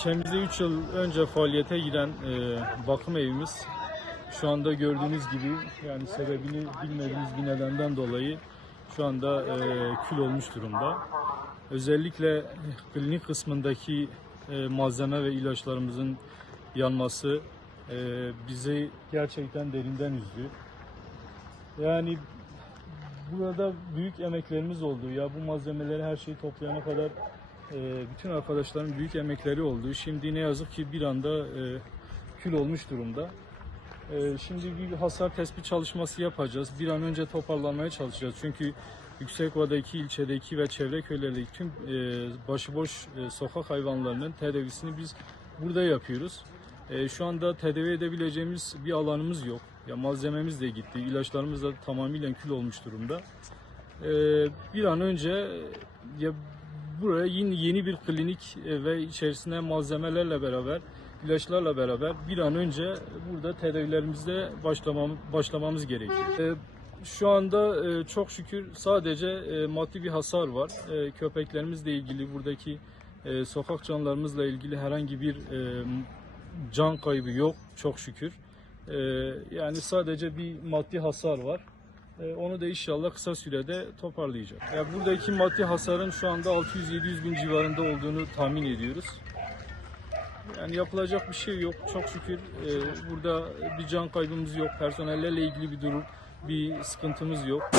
İlçemizde 3 yıl önce faaliyete giren e, bakım evimiz şu anda gördüğünüz gibi yani sebebini bilmediğimiz bir nedenden dolayı şu anda e, kül olmuş durumda. Özellikle klinik kısmındaki e, malzeme ve ilaçlarımızın yanması e, bizi gerçekten derinden üzdü. Yani burada büyük emeklerimiz oldu. Ya bu malzemeleri her şeyi toplayana kadar bütün arkadaşların büyük emekleri oldu. Şimdi ne yazık ki bir anda e, kül olmuş durumda. E, şimdi bir hasar tespit çalışması yapacağız. Bir an önce toparlanmaya çalışacağız. Çünkü Yüksekova'daki ilçedeki ve çevre köylerdeki tüm e, başıboş e, sokak hayvanlarının tedavisini biz burada yapıyoruz. Şu anda tedavi edebileceğimiz bir alanımız yok. Ya malzememiz de gitti, ilaçlarımız da tamamıyla kül olmuş durumda. Bir an önce ya buraya yeni yeni bir klinik e, ve içerisine malzemelerle beraber, ilaçlarla beraber bir an önce burada tedavilerimizde başlamam, başlamamız gerekiyor. E, Şu anda e, çok şükür sadece maddi bir hasar var. Köpeklerimizle ilgili buradaki sokak canlılarımızla ilgili herhangi bir can kaybı yok çok şükür. Yani sadece bir maddi hasar var. E, Onu da inşallah kısa sürede toparlayacak. Ya buradaki maddi hasarın şu anda 600-700 bin civarında olduğunu tahmin ediyoruz. Yani yapılacak bir şey yok. Çok şükür e, burada bir can kaybımız yok. Personellerle ilgili bir durum, bir sıkıntımız yok.